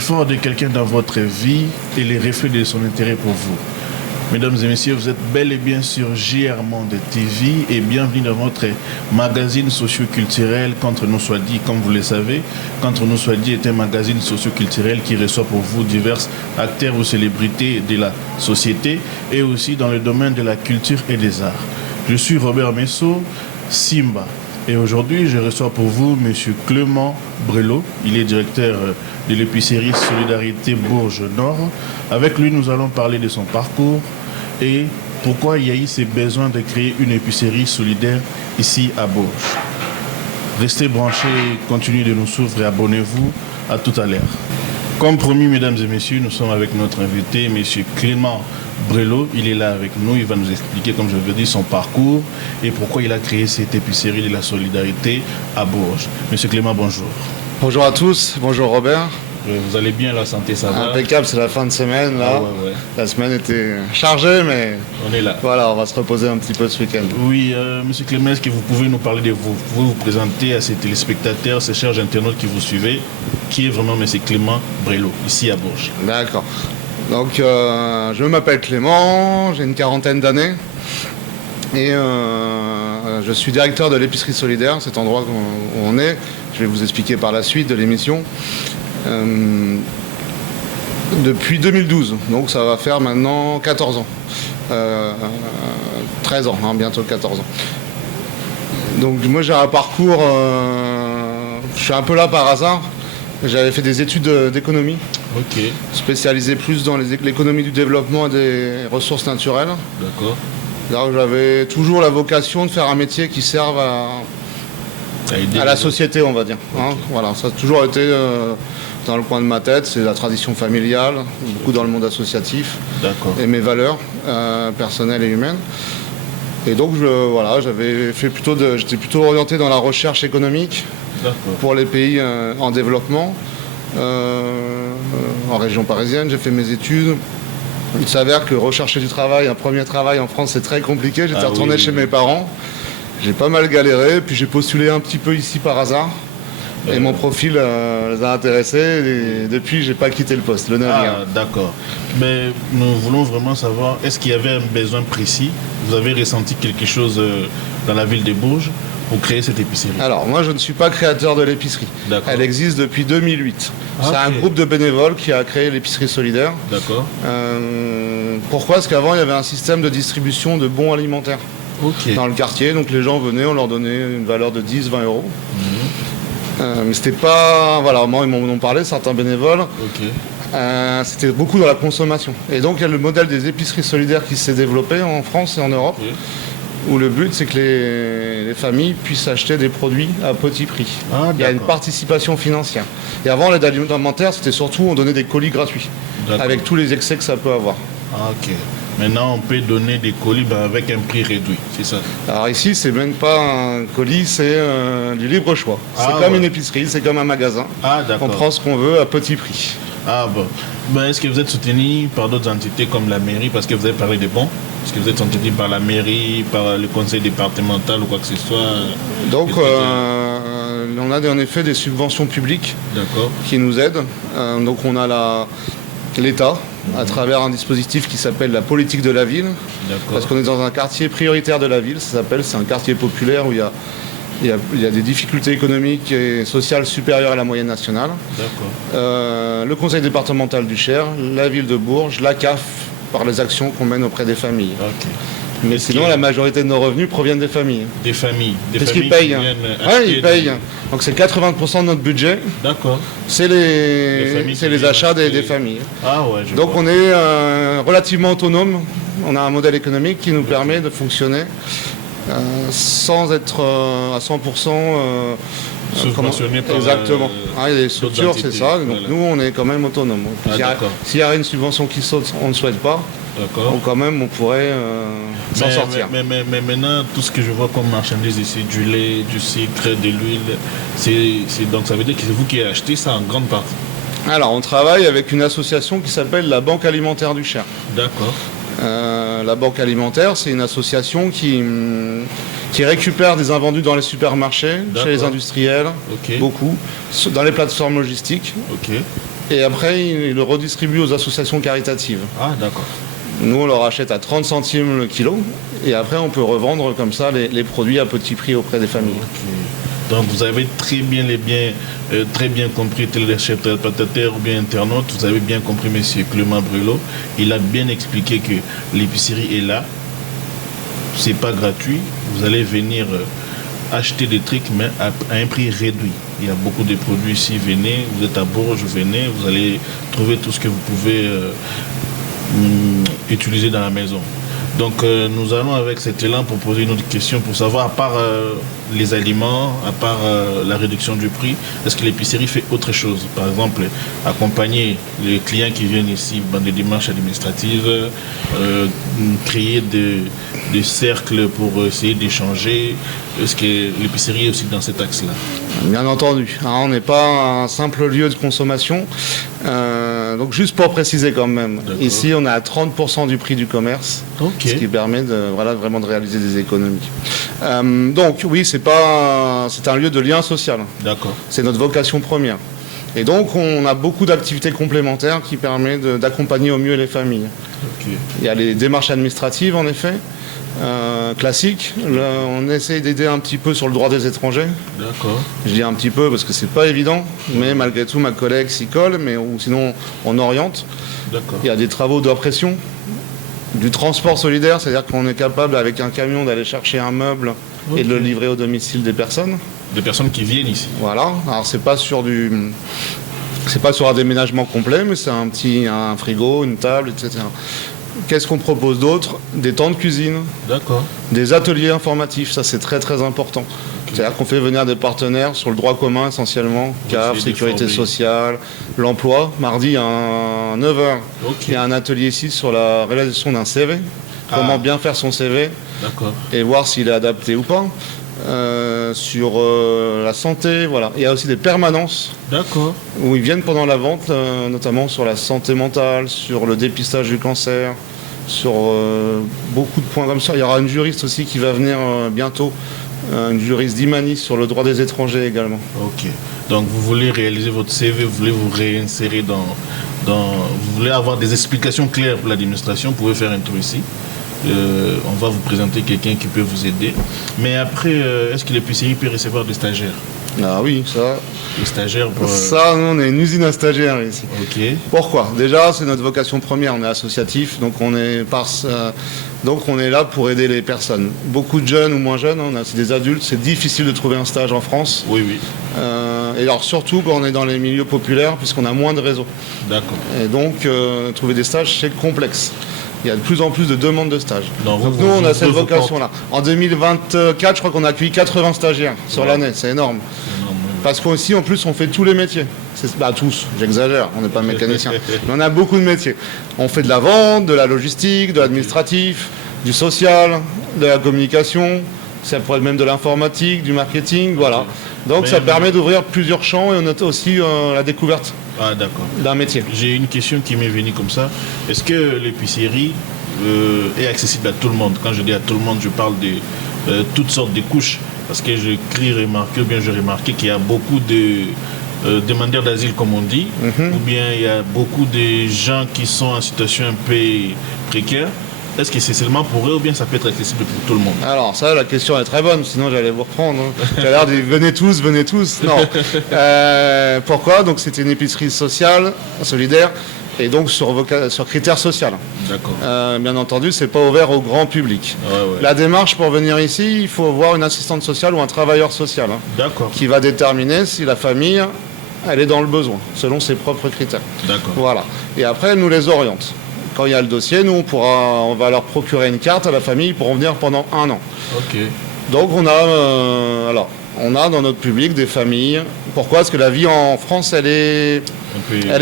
L'effort de quelqu'un dans votre vie est le reflet de son intérêt pour vous. Mesdames et messieurs, vous êtes bel et bien sur JR Monde TV et bienvenue dans votre magazine socio-culturel Qu'entre nous soit dit. Comme vous le savez, Qu'entre nous soit dit est un magazine socio-culturel qui reçoit pour vous divers acteurs ou célébrités de la société et aussi dans le domaine de la culture et des arts. Je suis Robert Messo, Simba. Et aujourd'hui, je reçois pour vous M. Clément Brelot. Il est directeur de l'épicerie Solidarité Bourges Nord. Avec lui, nous allons parler de son parcours et pourquoi il y a eu ce besoin de créer une épicerie solidaire ici à Bourges. Restez branchés, continuez de nous suivre et abonnez-vous. À tout à l'heure. Comme promis, mesdames et messieurs, nous sommes avec notre invité, M. Clément Brelot. Il est là avec nous, il va nous expliquer, comme je veux dire, son parcours et pourquoi il a créé cette épicerie de la solidarité à Bourges. Monsieur Clément, bonjour. Bonjour à tous, bonjour Robert. Vous allez bien, la santé, ça va? Impeccable, c'est la fin de semaine là. Ah ouais. La semaine était chargée, mais on est là. Voilà, on va se reposer un petit peu ce week-end. Oui, Monsieur Clément, est-ce que vous pouvez nous parler de vous? Vous pouvez vous présenter à ces téléspectateurs, ces chers internautes qui vous suivez, qui est vraiment Monsieur Clément Brelot, ici à Bourges? D'accord. Donc, je m'appelle Clément, j'ai une quarantaine d'années et je suis directeur de l'épicerie solidaire, cet endroit où on est. Je vais vous expliquer par la suite de l'émission. Depuis 2012, donc ça va faire maintenant 14 ans. 13 ans, hein, bientôt 14 ans. Donc moi j'ai un parcours, je suis un peu là par hasard. J'avais fait des études d'économie, spécialisé plus dans l'économie du développement et des ressources naturelles. D'accord. Alors j'avais toujours la vocation de faire un métier qui serve à la société, on va dire. Hein. Voilà, ça a toujours été dans le coin de ma tête, c'est la tradition familiale, beaucoup dans le monde associatif, et mes valeurs personnelles et humaines. Et donc j'étais plutôt orienté dans la recherche économique pour les pays en développement. En région parisienne, j'ai fait mes études. Il s'avère que rechercher du travail, un premier travail en France, c'est très compliqué. J'étais retourné chez mes parents. J'ai pas mal galéré, puis j'ai postulé un petit peu ici par hasard. Et mon profil les a intéressés, et depuis, j'ai pas quitté le poste, le navire. Ah, d'accord. Mais nous voulons vraiment savoir, est-ce qu'il y avait un besoin précis? Vous avez ressenti quelque chose dans la ville de Bourges pour créer cette épicerie? Alors, moi, je ne suis pas créateur de l'épicerie. Elle existe depuis 2008. C'est un groupe de bénévoles qui a créé l'épicerie solidaire. D'accord. Pourquoi? Parce qu'avant, il y avait un système de distribution de bons alimentaires. Dans le quartier, donc les gens venaient, on leur donnait une valeur de 10-20 euros. Mais c'était pas... Voilà, moi, ils m'en ont parlé, certains bénévoles. C'était beaucoup dans la consommation. Et donc, il y a le modèle des épiceries solidaires qui s'est développé en France et en Europe, où le but, c'est que les familles puissent acheter des produits à petit prix. Il y a une participation financière. Et avant, l'aide alimentaire, c'était surtout, on donnait des colis gratuits, avec tous les excès que ça peut avoir. Maintenant, on peut donner des colis avec un prix réduit, c'est ça? Alors ici, c'est même pas un colis, c'est du libre choix. C'est comme une épicerie, c'est comme un magasin. On prend ce qu'on veut à petit prix. Est-ce que vous êtes soutenu par d'autres entités comme la mairie, parce que vous avez parlé des bons? Est-ce que vous êtes soutenu par la mairie, par le conseil départemental ou quoi que ce soit? Donc, on a en effet des subventions publiques qui nous aident. Donc, on a l'État, à travers un dispositif qui s'appelle la politique de la ville, parce qu'on est dans un quartier prioritaire de la ville, c'est un quartier populaire où il y a des difficultés économiques et sociales supérieures à la moyenne nationale. Le conseil départemental du Cher, la ville de Bourges, la CAF, par les actions qu'on mène auprès des familles. Mais sinon, la majorité de nos revenus proviennent des familles. Des familles. Parce qu'ils payent. Ils payent. Donc c'est 80% de notre budget. C'est les achats des familles. Donc on est relativement autonome. On a un modèle économique qui nous permet de fonctionner sans être à 100% subventionné par les structures, c'est ça. Donc nous, on est quand même autonome. S'il y a une subvention qui saute, on ne souhaite pas. Donc quand même, on pourrait s'en sortir. Mais maintenant, tout ce que je vois comme marchandises ici, du lait, du sucre, de l'huile, donc ça veut dire que c'est vous qui achetez ça en grande partie? Alors, on travaille avec une association qui s'appelle la Banque Alimentaire du Cher. La Banque Alimentaire, c'est une association qui récupère des invendus dans les supermarchés, chez les industriels, beaucoup, dans les plateformes logistiques. et après, ils le redistribuent aux associations caritatives. Ah, d'accord. Nous, on leur achète à 30 centimes le kilo, et après, on peut revendre comme ça les produits à petit prix auprès des familles. Okay. Donc, vous avez très bien compris, téléspectateurs ou bien internautes, vous avez bien compris, monsieur Clément Brulot. Il a bien expliqué que l'épicerie est là. C'est pas gratuit. Vous allez venir acheter des trucs, mais à un prix réduit. Il y a beaucoup de produits ici. Venez, vous êtes à Bourges, venez, vous allez trouver tout ce que vous pouvez utiliser dans la maison. Donc nous allons avec cet élan pour poser une autre question pour savoir, à part les aliments, à part la réduction du prix, est-ce que l'épicerie fait autre chose? Par exemple, accompagner les clients qui viennent ici dans des démarches administratives, créer des cercles pour essayer d'échanger. Est-ce que l'épicerie est aussi dans cet axe-là? Bien entendu. On n'est pas un simple lieu de consommation. Donc juste pour préciser quand même, ici on est à 30% du prix du commerce, ce qui permet vraiment de réaliser des économies. Donc oui, c'est un lieu de lien social. D'accord. C'est notre vocation première. Et donc on a beaucoup d'activités complémentaires qui permettent d'accompagner au mieux les familles. Il y a les démarches administratives en effet. Classique. On essaye d'aider un petit peu sur le droit des étrangers. D'accord. Je dis un petit peu parce que c'est pas évident, mais malgré tout ma collègue s'y colle, ou sinon on oriente. D'accord. Il y a des travaux d'impression, du transport solidaire, c'est-à-dire qu'on est capable avec un camion d'aller chercher un meuble et de le livrer au domicile des personnes. Des personnes qui viennent ici. Voilà. Alors c'est pas sur un déménagement complet, mais c'est un frigo, une table, etc. Qu'est-ce qu'on propose d'autre? Des temps de cuisine. D'accord. Des ateliers informatifs, ça c'est très très important. C'est-à-dire qu'on fait venir des partenaires sur le droit commun essentiellement, CAF, sécurité sociale, l'emploi. Mardi à 9h, il y a un atelier ici sur la réalisation d'un CV. Comment bien faire son CV. D'accord. Et voir s'il est adapté ou pas. Sur la santé, voilà. Il y a aussi des permanences. D'accord. Où ils viennent pendant la vente, notamment sur la santé mentale, sur le dépistage du cancer, sur beaucoup de points comme ça. Il y aura une juriste aussi qui va venir bientôt, une juriste d'Imani sur le droit des étrangers également. Ok. Donc vous voulez réaliser votre CV, vous voulez vous réinsérer vous voulez avoir des explications claires pour l'administration, vous pouvez faire un tour ici. On va vous présenter quelqu'un qui peut vous aider. Mais après, est-ce que l'épicerie peut recevoir des stagiaires? Ah oui, ça. Les stagiaires pour... Ça, nous, on est une usine à stagiaires ici. Ok. Pourquoi? Déjà, c'est notre vocation première. On est associatif, donc on est là pour aider les personnes. Beaucoup de jeunes ou moins jeunes, c'est des adultes. C'est difficile de trouver un stage en France. Oui, oui. Et alors surtout quand on est dans les milieux populaires, puisqu'on a moins de réseaux. D'accord. Et donc, trouver des stages, c'est complexe. Il y a de plus en plus de demandes de stages. Donc nous, on a cette vocation-là. En 2024, je crois qu'on a accueilli 80 stagiaires sur l'année. C'est énorme. Parce qu'aussi, en plus, on fait tous les métiers. Tous, j'exagère, on n'est pas mécanicien. Mais on a beaucoup de métiers. On fait de la vente, de la logistique, de l'administratif, du social, de la communication. Ça pourrait être même de l'informatique, du marketing, voilà. Donc ça permet d'ouvrir plusieurs champs et on a aussi la découverte d'un métier. J'ai une question qui m'est venue comme ça. Est-ce que l'épicerie est accessible à tout le monde? Quand je dis à tout le monde, je parle de toutes sortes de couches. Parce que j'ai remarqué qu'il y a beaucoup de demandeurs d'asile, comme on dit, ou bien il y a beaucoup de gens qui sont en situation un peu précaire. Est-ce que c'est seulement pour eux ou bien ça peut être accessible pour tout le monde? Alors ça, la question est très bonne, sinon j'allais vous reprendre. J'ai l'air de venez tous. Non. Pourquoi? Donc c'est une épicerie sociale, solidaire, et donc sur critères sociaux. D'accord. Bien entendu, c'est pas ouvert au grand public. Ouais. La démarche pour venir ici, il faut voir une assistante sociale ou un travailleur social. D'accord. Qui va déterminer si la famille, elle est dans le besoin, selon ses propres critères. D'accord. Voilà. Et après, elle nous les oriente. Quand il y a le dossier, nous, on va leur procurer une carte à la famille, ils pourront venir pendant 1 an. Ok. Donc on a dans notre public des familles. Pourquoi? Parce que la vie en France, elle est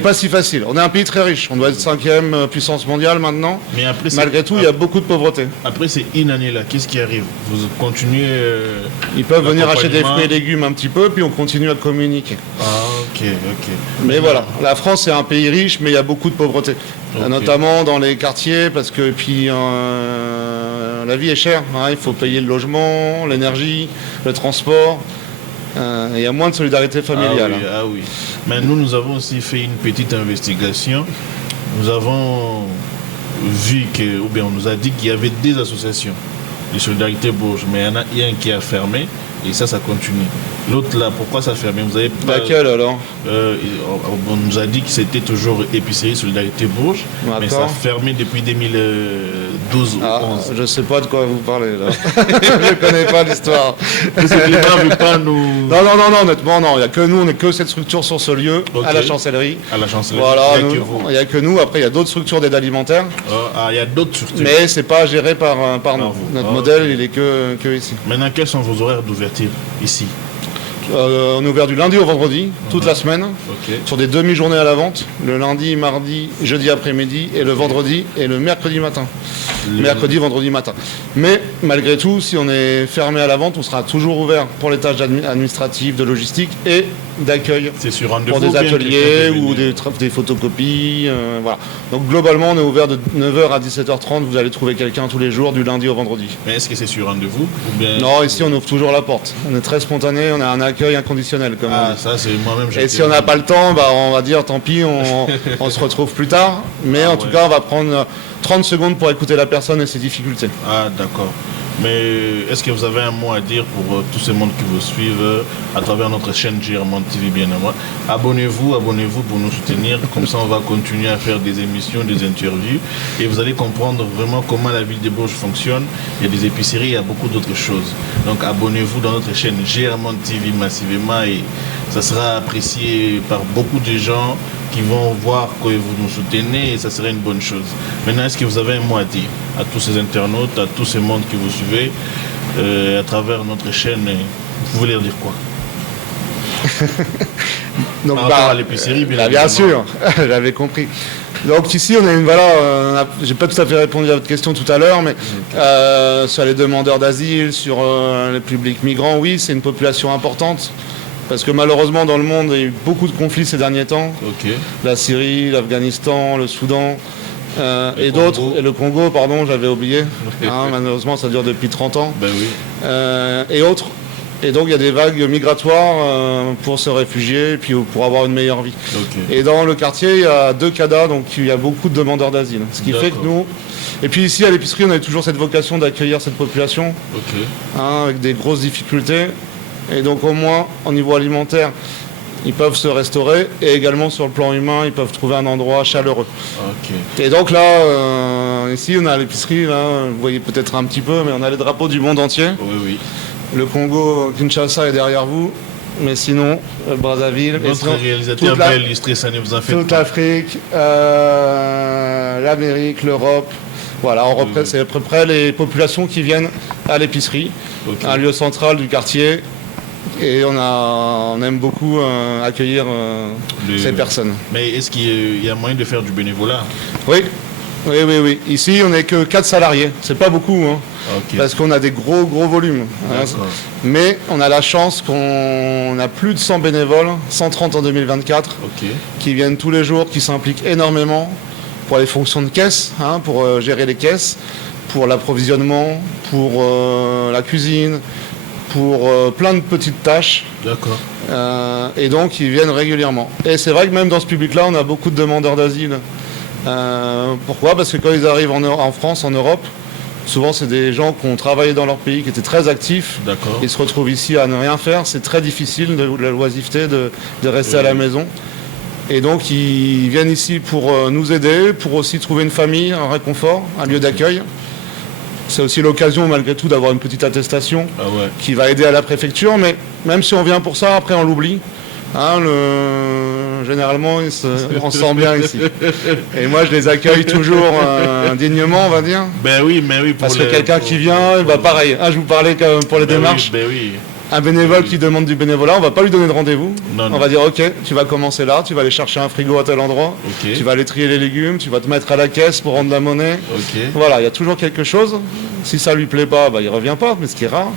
pas si facile. On est un pays très riche. On doit être 5e puissance mondiale maintenant. Mais après, malgré tout, il y a beaucoup de pauvreté. Après, c'est une année là. Qu'est-ce qui arrive? Vous continuez... Ils peuvent venir acheter des fruits et légumes un petit peu, puis on continue à communiquer. Ah, ok. Mais voilà, la France est un pays riche, mais il y a beaucoup de pauvreté. Notamment dans les quartiers, parce que puis la vie est chère. Il faut payer le logement, l'énergie, le transport. Il y a moins de solidarité familiale. Ah oui. Mais nous avons aussi fait une petite investigation. Nous avons vu ou bien on nous a dit qu'il y avait des associations de Solidarité Bourges, mais il y en a un qui a fermé et ça continue. L'autre là, pourquoi ça a fermé? Vous avez pas... Laquelle alors? On nous a dit que c'était toujours épicerie Solidarité Bourges, mais ça a fermé depuis 2012 ou 2011. Je sais pas de quoi vous parlez là. Je connais pas l'histoire. Non, honnêtement, non. Il n'y a que nous, on n'est que cette structure sur ce lieu, à la chancellerie. À la chancellerie. Voilà, il n'y a que nous. Après, il y a d'autres structures d'aide alimentaire. Il y a d'autres structures. Mais c'est pas géré par nous. Notre modèle, il est que ici. Maintenant, quels sont vos horaires d'ouverture ici? On est ouvert du lundi au vendredi, toute la semaine, sur des demi-journées à la vente, le lundi, mardi, jeudi après-midi, et le vendredi et le mercredi matin. Mercredi, vendredi matin. Mais malgré tout, si on est fermé à la vente, on sera toujours ouvert pour les tâches administratives, de logistique et d'accueil pour des ateliers ou des photocopies. Voilà. Donc globalement, on est ouvert de 9h à 17h30. Vous allez trouver quelqu'un tous les jours, du lundi au vendredi. Mais est-ce que c'est sur rendez-vous ou bien... Non, ici on ouvre toujours la porte. On est très spontané, on a un accueil inconditionnel. Comme on dit. Ça c'est moi-même. Et si on n'a pas le temps, on va dire tant pis, on se retrouve plus tard. Mais en tout cas, on va prendre 30 secondes pour écouter la personne et ses difficultés. Ah d'accord. Mais est-ce que vous avez un mot à dire pour tous ces mondes qui vous suivent à travers notre chaîne GR-Monde TV bien à moi? Abonnez-vous pour nous soutenir. Comme ça, on va continuer à faire des émissions, des interviews. Et vous allez comprendre vraiment comment la ville de Bourges fonctionne. Il y a des épiceries, il y a beaucoup d'autres choses. Donc abonnez-vous dans notre chaîne GR-Monde TV massivement et ça sera apprécié par beaucoup de gens qui vont voir que vous nous soutenez et ça serait une bonne chose. Maintenant, est-ce que vous avez un mot à dire à tous ces internautes, à tous ces mondes qui vous suivez à travers notre chaîne? Vous voulez dire quoi? Donc, par rapport à l'épicerie, bien sûr, j'avais compris. Donc ici, on a une j'ai pas tout à fait répondu à votre question tout à l'heure, mais sur les demandeurs d'asile, sur les publics migrants, oui, c'est une population importante. Parce que malheureusement, dans le monde, il y a eu beaucoup de conflits ces derniers temps. La Syrie, l'Afghanistan, le Soudan et d'autres. Et le Congo, pardon, j'avais oublié. Malheureusement, ça dure depuis 30 ans. Ben oui. Et autres. Et donc, il y a des vagues migratoires pour se réfugier et puis pour avoir une meilleure vie. Et dans le quartier, il y a 2 CADA, donc il y a beaucoup de demandeurs d'asile. Ce qui fait que nous... Et puis ici, à l'épicerie, on a toujours cette vocation d'accueillir cette population avec des grosses difficultés. Et donc au moins, au niveau alimentaire, ils peuvent se restaurer. Et également sur le plan humain, ils peuvent trouver un endroit chaleureux. Et donc là, ici, on a l'épicerie, là, vous voyez peut-être un petit peu, mais on a les drapeaux du monde entier. Oui. Le Congo, Kinshasa est derrière vous. Mais sinon, Brazzaville... Notre réalisateur va illustrer ça, ne vous en faites pas. Toute l'Afrique, l'Amérique, l'Europe... Voilà, c'est à peu près les populations qui viennent à l'épicerie, un lieu central du quartier. Et on aime beaucoup accueillir ces personnes. Mais est-ce qu'il y a moyen de faire du bénévolat? Oui. Ici, on n'est que 4 salariés. C'est pas beaucoup, parce qu'on a des gros volumes. Mais on a la chance qu'on a plus de 100 bénévoles, 130 en 2024, qui viennent tous les jours, qui s'impliquent énormément pour les fonctions de caisse, pour gérer les caisses, pour l'approvisionnement, pour la cuisine, pour plein de petites tâches. D'accord. Et donc, ils viennent régulièrement. Et c'est vrai que même dans ce public-là, on a beaucoup de demandeurs d'asile. Pourquoi? Parce que quand ils arrivent en France, en Europe, souvent c'est des gens qui ont travaillé dans leur pays, qui étaient très actifs. D'accord. Ils se retrouvent ici à ne rien faire. C'est très difficile, de la loisiveté, de rester à la maison. Et donc, ils viennent ici pour nous aider, pour aussi trouver une famille, un réconfort, un lieu d'accueil. C'est aussi l'occasion, malgré tout, d'avoir une petite attestation qui va aider à la préfecture. Mais même si on vient pour ça, après, on l'oublie. Généralement, on se sent bien ici. Et moi, je les accueille toujours dignement, on va dire. Ben oui. Parce que quelqu'un qui vient, pareil. Je vous parlais pour les démarches. Oui. Un bénévole qui demande du bénévolat, on ne va pas lui donner de rendez-vous. On va dire, ok, tu vas commencer là, tu vas aller chercher un frigo à tel endroit, tu vas aller trier les légumes, tu vas te mettre à la caisse pour rendre la monnaie. Voilà, il y a toujours quelque chose. Si ça ne lui plaît pas, il ne revient pas, mais ce qui est rare.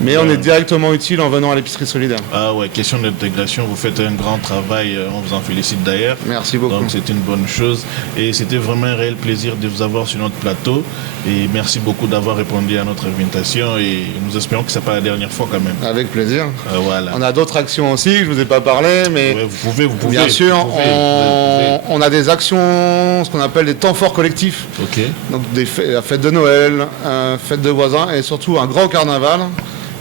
Mais on est directement utile en venant à l'épicerie solidaire. Ah ouais, question d'intégration, vous faites un grand travail, on vous en félicite d'ailleurs. Merci beaucoup. Donc c'est une bonne chose et c'était vraiment un réel plaisir de vous avoir sur notre plateau et merci beaucoup d'avoir répondu à notre invitation et nous espérons que ce n'est pas la dernière fois quand même. Avec plaisir. Voilà. On a d'autres actions aussi, je ne vous ai pas parlé, mais ouais, vous pouvez. Bien sûr, on a des actions, ce qu'on appelle des temps forts collectifs. Ok. Donc la fête de Noël, fête de voisins et surtout un grand carnaval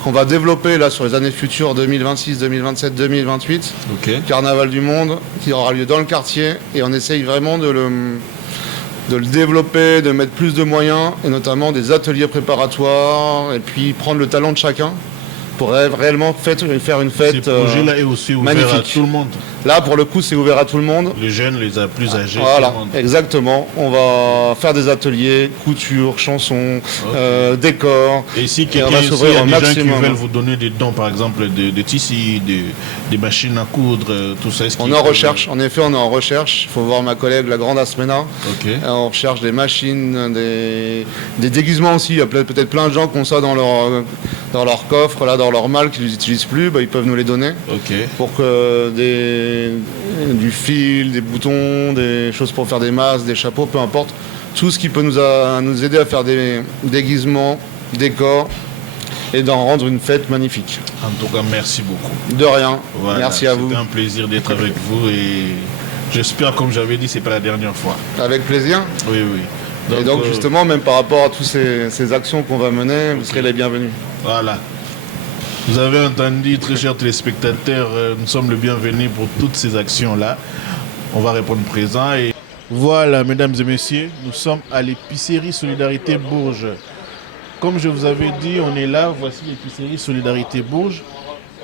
qu'on va développer là sur les années futures 2026, 2027, 2028. Okay. Carnaval du monde qui aura lieu dans le quartier et on essaye vraiment de le développer, de mettre plus de moyens et notamment des ateliers préparatoires et puis prendre le talent de chacun pour réellement faire une fête Ce projet-là est aussi ouvert magnifique. à tout le monde. Là, pour le coup, c'est ouvert à tout le monde. Les jeunes, les plus âgés. Voilà, tout le monde. exactement. On va faire des ateliers, couture, chansons, décors. Et si quelqu'un, il y a des gens qui veulent vous donner des dons, par exemple des tissus, des machines à coudre, tout ça. On est en recherche, en effet, on est en recherche. Il faut voir ma collègue, la grande Asmena. Okay. On recherche des machines, des déguisements aussi. Il y a peut-être plein de gens qui ont ça dans leur coffre, là, dans leur malle, qui ne les utilisent plus. Ils peuvent nous les donner. Okay. Pour que du fil, des boutons, des choses pour faire des masques, des chapeaux, peu importe. Tout ce qui peut nous aider à faire des déguisements, décors et d'en rendre une fête magnifique. En tout cas, merci beaucoup. De rien. Voilà, merci à vous. C'était un plaisir d'être avec vous et j'espère, comme j'avais dit, c'est pas la dernière fois. Avec plaisir. Oui, oui. Donc justement, même par rapport à toutes ces actions qu'on va mener, vous serez les bienvenus. Voilà. Vous avez entendu, très chers téléspectateurs, nous sommes les bienvenus pour toutes ces actions-là. On va répondre présent. Et voilà, mesdames et messieurs, nous sommes à l'épicerie Solidarité Bourges. Comme je vous avais dit, on est là, voici l'épicerie Solidarité Bourges.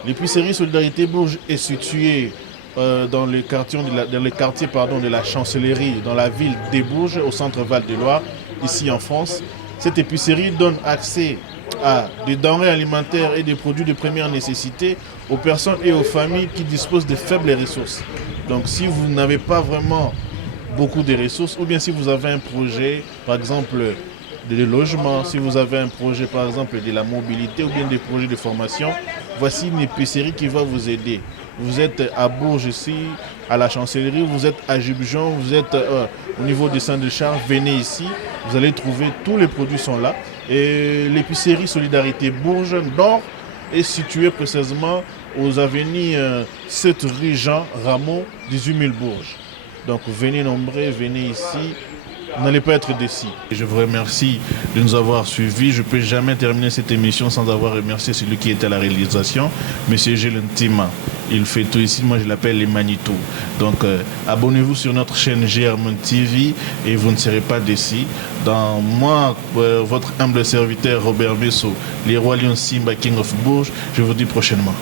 L'épicerie Solidarité Bourges est située dans le quartier de la Chancellerie, dans la ville des Bourges, au centre Val-de-Loire, ici en France. Cette épicerie donne accès à des denrées alimentaires et des produits de première nécessité aux personnes et aux familles qui disposent de faibles ressources. Donc si vous n'avez pas vraiment beaucoup de ressources, ou bien si vous avez un projet, par exemple de logement, si vous avez un projet par exemple de la mobilité ou bien des projets de formation, voici une épicerie qui va vous aider. Vous êtes à Bourges ici, à la Chancellerie, vous êtes à Jubjon, vous êtes au niveau des centres de charge, venez ici, vous allez trouver tous les produits sont là. Et l'épicerie Solidarité Bourges Nord est située précisément aux avenues 7 rue Jean Rameau, 18 000 Bourges. Donc venez nombreux, venez ici. Vous n'allez pas être déçus. Je vous remercie de nous avoir suivis. Je ne peux jamais terminer cette émission sans avoir remercié celui qui était à la réalisation, M. Gilles Ntima. Il fait tout ici, moi je l'appelle les Manitou. Donc abonnez-vous sur notre chaîne GRMON TV et vous ne serez pas déçus. Dans moi, votre humble serviteur Robert Besso, les Rois Lions Simba King of Bourges, je vous dis prochainement.